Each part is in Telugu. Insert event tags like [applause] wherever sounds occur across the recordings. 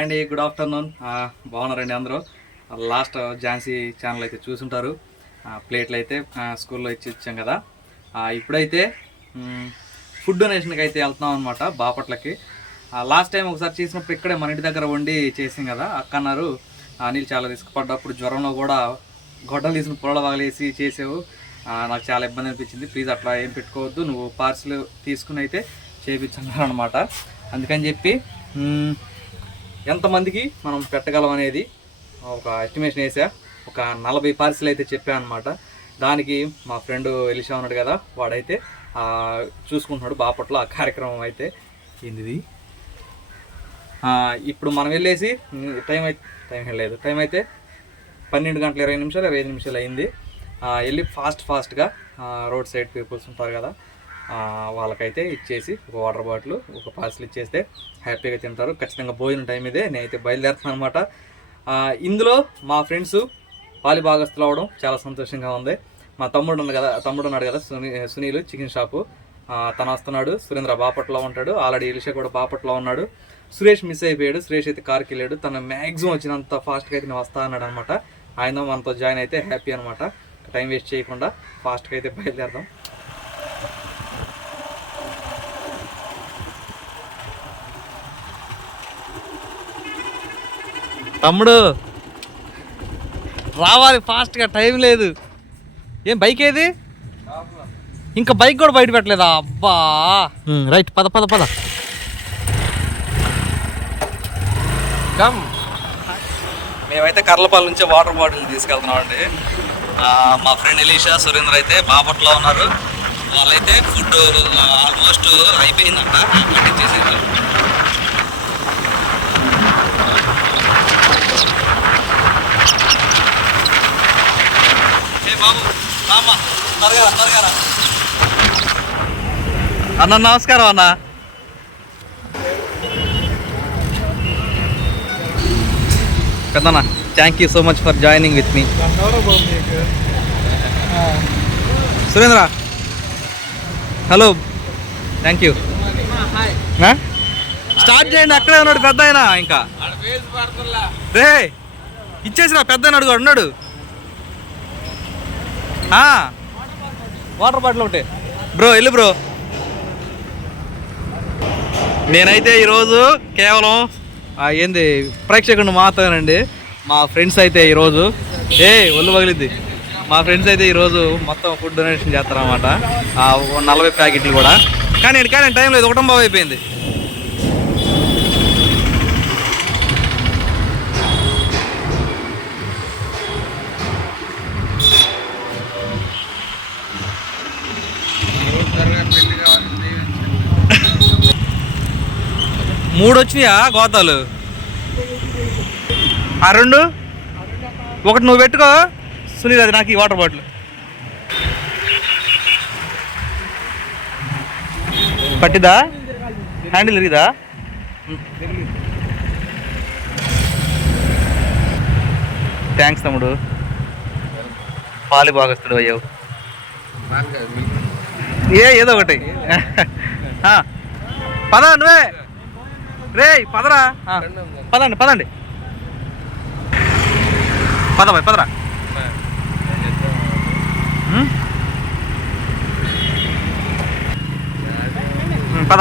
హాయ్ అండి గుడ్ ఆఫ్టర్నూన్. బాగున్నారండి అందరూ. లాస్ట్ ఝాన్సీ ఛానల్ అయితే చూసుంటారు. ప్లేట్లు అయితే స్కూల్లో ఇచ్చి ఇచ్చాం కదా. ఇప్పుడైతే ఫుడ్ డొనేషన్కి అయితే వెళ్తున్నాం అనమాట బాపట్లకి. లాస్ట్ టైం ఒకసారి చేసినప్పుడు ఇక్కడే మన ఇంటి దగ్గర వండి చేసాం కదా. అక్క అన్నారు "ఆ, నీళ్ళు చాలా రిస్క్ పడ్డప్పుడు జ్వరంలో కూడా గొడ్డలు తీసిన పొలాల వగలేసి చేసావు. నాకు చాలా ఇబ్బంది అనిపించింది. ప్లీజ్ అట్లా ఏం పెట్టుకోవద్దు. నువ్వు పార్సిల్ తీసుకుని అయితే చేయించున్నారు అనమాట అందుకని చెప్పి ఎంతమందికి మనం పెట్టగలం అనేది ఒక ఎస్టిమేషన్ వేసా. ఒక నలభై పార్సిల్ అయితే చెప్పాను అనమాట దానికి మా ఫ్రెండ్ ఎలిషా ఉన్నాడు కదా వాడైతే చూసుకుంటున్నాడు బాపట్ల ఆ కార్యక్రమం అయితే. ఏంది ఇప్పుడు మనం వెళ్ళేసి టైం అయితే టైం లేదు. టైం అయితే పన్నెండు గంటల ఇరవై నిమిషాలు ఇరవై ఐదు నిమిషాలు అయింది. వెళ్ళి ఫాస్ట్ ఫాస్ట్గా రోడ్ సైడ్ పీపుల్స్ ఉంటారు కదా వాళ్ళకైతే ఇచ్చేసి ఒక వాటర్ బాటిల్ ఒక పార్సిల్ ఇచ్చేస్తే హ్యాపీగా తింటారు. ఖచ్చితంగా భోజనం టైం ఇదే. నేనైతే బయలుదేరుతున్నాను అనమాట ఇందులో మా ఫ్రెండ్స్ పాలి భాగస్తులు అవడం చాలా సంతోషంగా ఉంది. మా తమ్ముడు ఉంది కదా తమ్ముడు ఉన్నాడు కదా సునీ సునీల్ చికెన్ షాపు. తను వస్తున్నాడు. సురేంద్ర బాపట్లో ఉంటాడు. ఆల్రెడీ ఇలిషా కూడా బాపట్లో ఉన్నాడు. సురేష్ మిస్ అయిపోయాడు. సురేష్ అయితే కార్కి వెళ్ళాడు. తను మ్యాక్సిమం వచ్చినంత ఫాస్ట్గా అయితే నేను వస్తా అన్నాడు అనమాట ఆయన మనతో జాయిన్ అయితే హ్యాపీ అనమాట టైం వేస్ట్ చేయకుండా ఫాస్ట్గా అయితే బయలుదేరదాం. తమ్ముడు. రావాలి ఫాస్ట్గా టైం లేదు. ఏం బైక్ ఏది? ఇంకా బైక్ కూడా బయట పెట్టలేదా? అబ్బా. రైట్ పద పద పద. కమ్ మేమైతే కర్లపాల నుంచి వాటర్ బాటిల్ తీసుకెళ్తున్నాం అండి. మా ఫ్రెండ్ ఎలీషా సురేంద్ర అయితే బాపట్లో ఉన్నారు. వాళ్ళైతే ఫుడ్ ఆల్మోస్ట్ అయిపోయిందంట ఏ బాబు రామ్మా త్వరగా రా, త్వరగా రా. అన్న నమస్కారం అన్న. పెద్దన్న thank you so much for joining with me Surendra hello thank you start చేయండి అక్కడే ఉన్నాడు పెద్ద ఆయన ఇంకా. రే ఇచ్చేసిరా పెద్ద అడుగు ఉన్నాడు. వాటర్ బాటిల్ ఒకటి. బ్రో వెళ్ళు బ్రో. నేనైతే ఈరోజు కేవలం ఏంది ప్రేక్షకుడిని మాత్రమేనండి. మా ఫ్రెండ్స్ అయితే ఈరోజు ఏ ఒళ్ళు పగిలిద్ది మా ఫ్రెండ్స్ అయితే ఈరోజు మొత్తం ఫుడ్ డొనేషన్ చేస్తారనమాట నలభై ప్యాకెట్లు కూడా. కానీ కానీ టైం లేదు ఒకటం బాబు అయిపోయింది. మూడు వచ్చినాయా గోతాలు? ఆ రెండు? ఒకటి నువ్వు పెట్టుకో. సునీల్ అది నాకు ఈ వాటర్ బాటిల్. పట్టిదా హ్యాండిల్ ఇరిగిదా థ్యాంక్స్ తమ్ముడు. పాలి బాగస్తుడు అయ్యావు ఏ ఏదో ఒకటి. పద నువ్వే. రే పదరా. పదండి పదండి. పద బాయ్ పదరా. పద.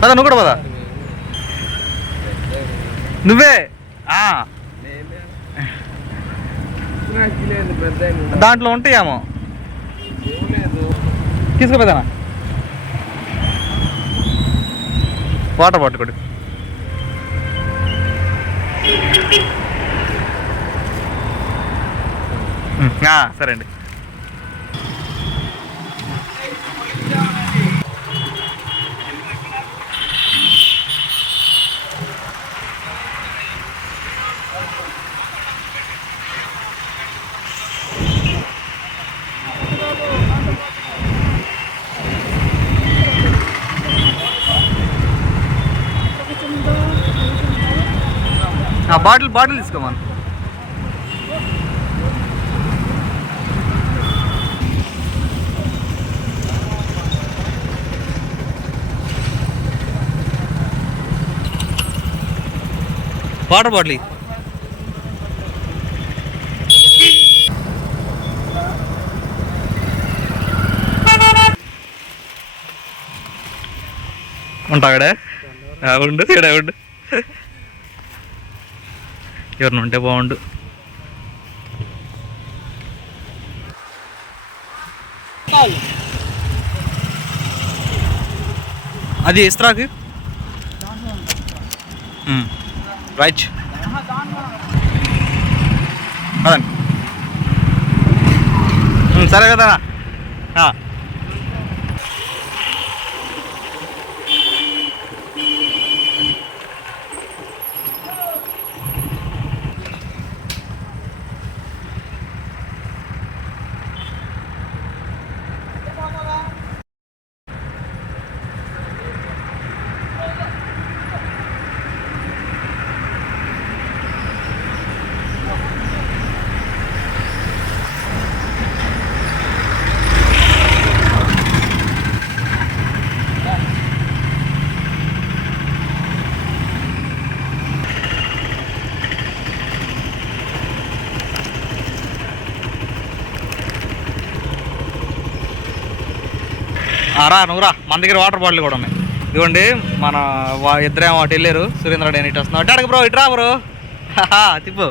పద నువ్వు కూడా పద. నువ్వే. దాంట్లో ఉంటాయేమో తీసుకుపోతానా? వాటర్ బాటిల్ కొడు సరే అండి. బాటిల్ బాటిల్ తీసుకోమను. వాటర్ బాటిల్ ఉంటాడా ఉండు ఉండు. ఎవరిని ఉంటే బాగుండు. అది ఇస్త్రాకి? రైట్. అదండి సరే కదా. రా నువ్వురా మన దగ్గర వాటర్ బాటిల్ కూడా ఉన్నాయి. ఇదిగోండి మన వా- ఇద్దరేమో అటు వెళ్ళారు. సురేంద్ర నేను ఇటు వస్తున్నావు అడ్డాడక బ్రో ఇటు రా బ్రో [laughs] తిప్పు.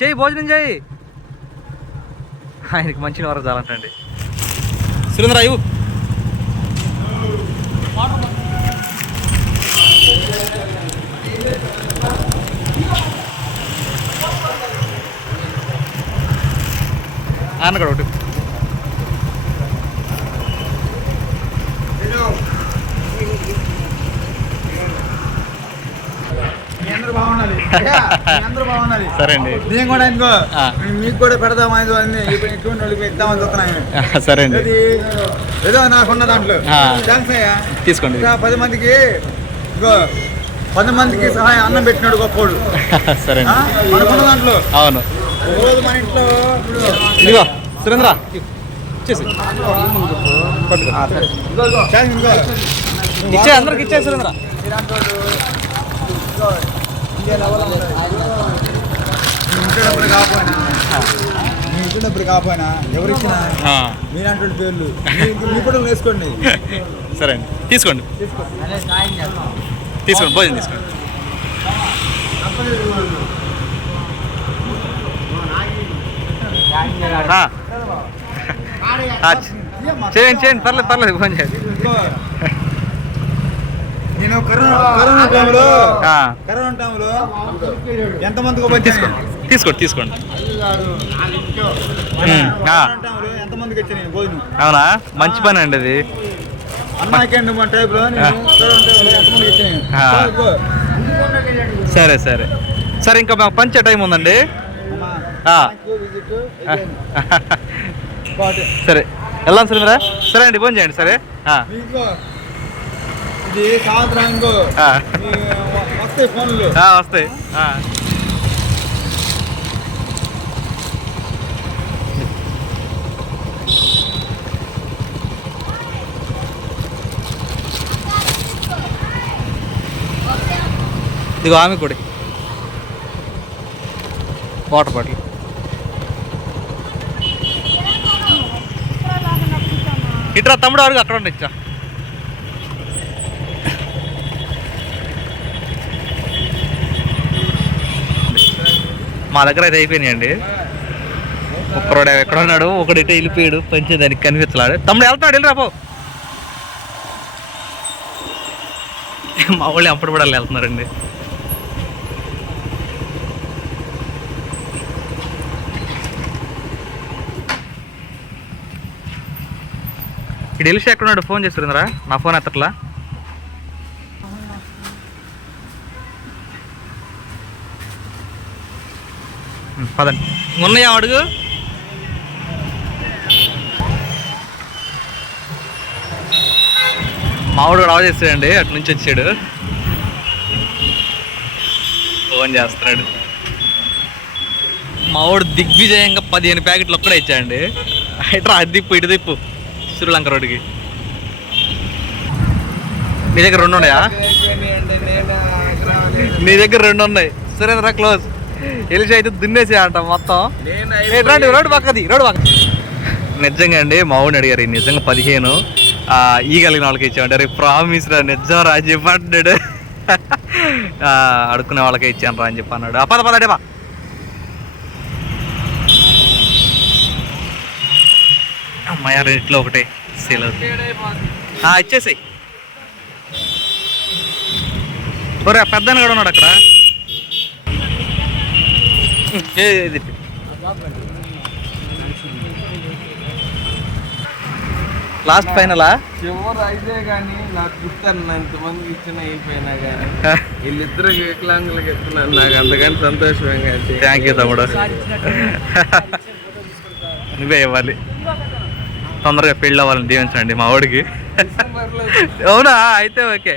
చేయి భోజనం చేయి. ఆయనకి మంచి వరకు చాలంటండి. సురేంద్ర ఆయన కూడా ఒకటి మీ అందరూ బాగుండాలి మీ అందరూ బాగుండాలి సరే అండి నేను కూడా ఇంకో. మీకు కూడా పెడదాం ఇప్పుడు ఇటువంటి వాళ్ళకి ఇద్దామని చూస్తున్నాను సరే అండి ఏదో? నాకున్న దాంట్లో. ఆ. థ్యాంక్స్ అయ్యా. తీసుకోండి. పది మందికి ఇంకో పది మందికి సహాయం అన్నం పెట్టినాడు గొప్పోడు [laughs] సరే మనకున్న దాంట్లో. అవును. రోజు మన ఇంట్లో ఇదిగో. సురేంద్ర. ఇచ్చేసి ఇచ్చే అందరికి ఇచ్చే సురేంద్ర. డబ్బులు కాకపోయినా పేర్లు మీ- మీ కూడా వేసుకోండి. [laughs] సరే అండి. తీసుకోండి. తీసుకోండి. భోజనం తీసుకోండి. చేయండి చేయండి. పర్లేదు పర్లేదు. ఫోన్ చేయండి. నేను కరోనా కరోనా టైంలో కరోనా టైంలో ఎంతమందికి తీసుకోండి. తీసుకోండి తీసుకోండి. ఎంతమందికి వచ్చాను భోజనం? అవునా? మంచి పని అండి అది. అన్నా క్యాంటీన్ మన టైప్లో వచ్చాను? సరే సరే సరే. ఇంకా మా పంచే టైం ఉందండి. again. Spot. [laughs] సరే సురేంద్ర? సరే అండి ఫోన్ చేయండి సరే. మీకు ఇది వస్తాయి ఫోన్లు. ఆ, వస్తాయి. ఆ. ఇదిగో ఆమె కూడా. Water bottle. ఇట్రా తమ్ముడు అడుగు అక్కడ ఉండి మా దగ్గర అయితే అయిపోయినాయండి. ఒక్కరోడు ఎక్కడ ఉన్నాడు? ఒకడైతే వెళ్ళిపోయాడు పంచేదానికి కనిపించలాడు తమ్ముడు వెళ్తాడు వెళ్ళి రాపో మా వాళ్ళు అప్పుడు కూడా వెళ్తున్నారండి. ఇక్కడ వెళ్ళి ఎక్కడున్నాడు ఫోన్ చేస్తారా నా ఫోన్ ఎత్తట్లా? పదండి. ఉన్నాయా అడుగు. మామిడు రావ చేస్తాడండి అటు నుంచి వచ్చాడు. ఫోన్ చేస్తున్నాడు. మామిడు దిగ్విజయంగా పదిహేను ప్యాకెట్లు ఒక్కడే ఇచ్చాడండి. ఇట్రా అది తిప్పు ఇటు తిప్పు. శ్రీలంక రోడ్డుకి. నీ దగ్గర రెండు ఉన్నాయా? నీ దగ్గర రెండు ఉన్నాయి. సురేంద్ర క్లోజ్. ఎలిసి అయితే దున్నేసి అంట మొత్తం రండి రోడ్డు పక్కది రోడ్డు పక్క నిజంగా అండి మావుని అడిగారు "ఈ నిజంగా పదిహేను. ఆ, ఈ కలిగిన వాళ్ళకి ఇచ్చామంటే రేపు ప్రామిస్ రా నిజం రా అని చెప్పి అంటున్నాడు ఆ, అడుక్కునే వాళ్ళకే ఇచ్చాను రా అని చెప్పి అన్నాడు. ఆ, పద బా అమ్మాయి రెండిట్లో ఒకటే సేల్ అవుతుంది. ఇచ్చేసేయ్. ఒరే పెద్దని కూడా ఉన్నాడు అక్కడ. ఇది. లాస్ట్ ఫైనలా చివరి అయితే కానీ నాకు గుర్తాను ఇంతమందికి ఇచ్చిన అయిపోయినా కానీ వీళ్ళిద్దరు వికలాంగులకు ఇస్తున్నాను నాకు అంతకంటే సంతోషంగా థ్యాంక్ యూ తమ్ముడు. నువ్వే ఇవ్వాలి. తొందరగా పెళ్ళి అవ్వాలని దీవించండి మా వాడికి. అవునా? అయితే okay.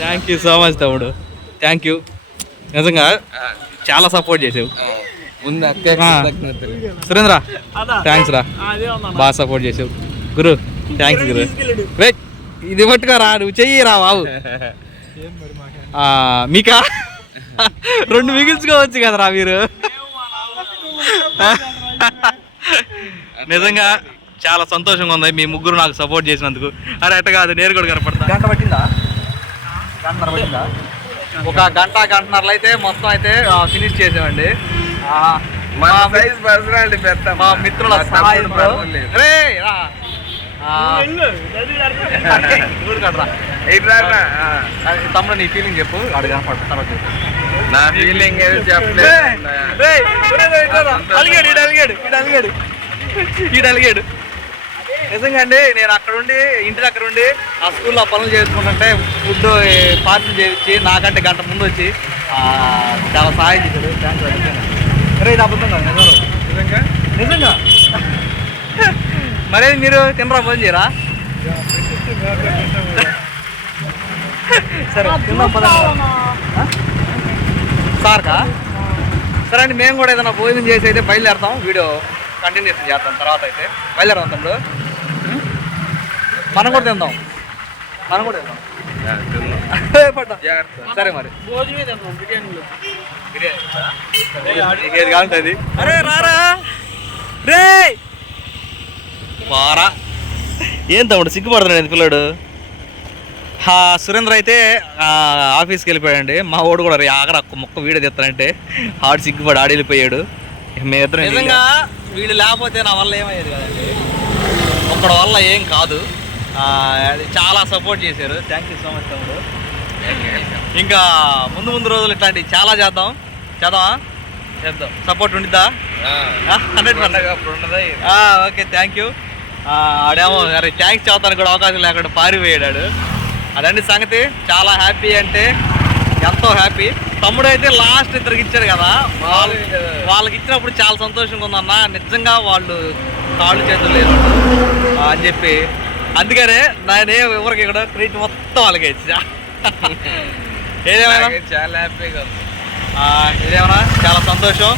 Thank you so much తమ్ముడు. థ్యాంక్ యూ నిజంగా చాలా సపోర్ట్ చేసావు. సురేంద్ర థ్యాంక్స్ రా. బాగా సపోర్ట్ చేసావు. గురు థ్యాంక్స్ గురు. రే ఇది పట్టుకోరా నువ్వు చెయ్యి రా బాబు. ఆ, మీకా? రెండు మిగిల్చుకోవచ్చు కదరా మీరు. నిజంగా చాలా సంతోషంగా ఉంది. మీ ముగ్గురు నాకు సపోర్ట్ చేసినందుకు. అరే అట్ట కాదు నేను కూడా కనపడతా. గంట పట్టిందా? ఒక గంట గంటన్నరలో అయితే మొత్తం అయితే ఫినిష్ చేసామండి. మా మిత్రుల [laughs] తమ్ముడు నీ ఫీలింగ్ చెప్పు. తర్వాత. నా ఫీలింగ్ చెప్పలేదు నిజంగా అండి నేను అక్కడ ఉండి ఇంటి దగ్గర ఉండి ఆ స్కూల్లో పనులు చేసుకుంటుంటే ఫుడ్ పార్సల్ చేయించి నాకంటే గంట ముందు వచ్చి ఆ, చాలా సహాయం చేశాడు. థ్యాంక్స్ రే ఇది అబద్ధం కాదు నిజం నిజంగా? నిజంగా? మరేది మీరు తినరా ఫోన్ చేయరా? సరే. ఆ? సార్కా? సరే అండి మేము కూడా ఏదైనా భోజనం చేసి అయితే బయలుదేరుతాం. వీడియో కంటిన్యూషన్ చేద్దాం తర్వాత అయితే. బయలుదేరదాం తమ్ముడు? మనం కూడా తిందాం. మనం కూడా తిందాం. [laughs] సరే మరి. ఏది అరే రారా. రే. ఏం తమ్ముడు సిగ్గుపడుతున్నాడు ఎందుకు పిల్లాడు? హా సురేంద్ర అయితే ఆ, ఆఫీస్కి వెళ్ళిపోయాడండి. మా వాడు కూడా రే ఆగర మొక్క వీడియో తెస్తానంటే. ఆడు సిగ్గుపడి ఆడి వెళ్ళిపోయాడు. మేమిద్దరం నిజంగా వీళ్ళు లేకపోతే నా వల్ల ఏమయ్యేది కదండి? ఒక్కడ వల్ల ఏం కాదు. చాలా సపోర్ట్ చేశారు. థ్యాంక్ యూ సో మచ్ తమ్ముడు. ఇంకా ముందు ముందు రోజులు ఇట్లాంటివి చాలా చేద్దాం. చేద్దామా? చేద్దాం. సపోర్ట్ ఉండిద్దా. హండ్రెడ్? ఓకే థ్యాంక్ యూ ఆడేమో అరే థ్యాంక్స్ చెబుతానికి కూడా అవకాశం లేకుండా పారిపోయాడు అదండి సంగతి. చాలా హ్యాపీ అంటే ఎంతో హ్యాపీ తమ్ముడు అయితే లాస్ట్ ఇద్దరికి ఇచ్చాడు కదా. వాళ్ళు వాళ్ళకి ఇచ్చినప్పుడు చాలా సంతోషంగా ఉందన్న. నిజంగా వాళ్ళు కాళ్ళు చేతులు. ఆ, అని చెప్పి అందుకనే నేనే ఎవరికి కూడా ట్రీట్ మొత్తం వాళ్ళకి ఇచ్చా. ఏదేమైనా? చాలా హ్యాపీగా ఉంది. ఇదేమన్నా చాలా సంతోషం.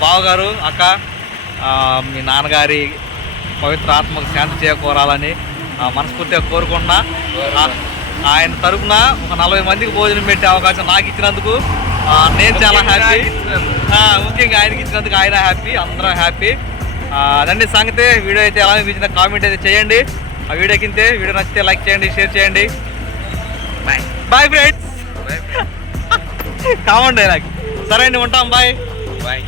బావగారు అక్క మీ నాన్నగారి పవిత్ర ఆత్మకు శాంతి చేకూరాలని ఆ, మనస్ఫూర్తిగా కోరుకుంటున్నా. ఆయన తరపున ఒక నలభై మందికి భోజనం పెట్టే అవకాశం నాకు ఇచ్చినందుకు నేను చాలా హ్యాపీ ముఖ్యంగా ఆయనకి ఇచ్చినందుకు ఆయన హ్యాపీ అందరం హ్యాపీ అదండి సంగతి వీడియో అయితే ఎలా అనిపించిందో కామెంట్ అయితే చేయండి. ఆ వీడియో కింద వీడియో నచ్చితే లైక్ చేయండి షేర్ చేయండి. బాయ్ బాయ్ ఫ్రెండ్స్ కామండి నాకు సరే అండి ఉంటాం. Bye bye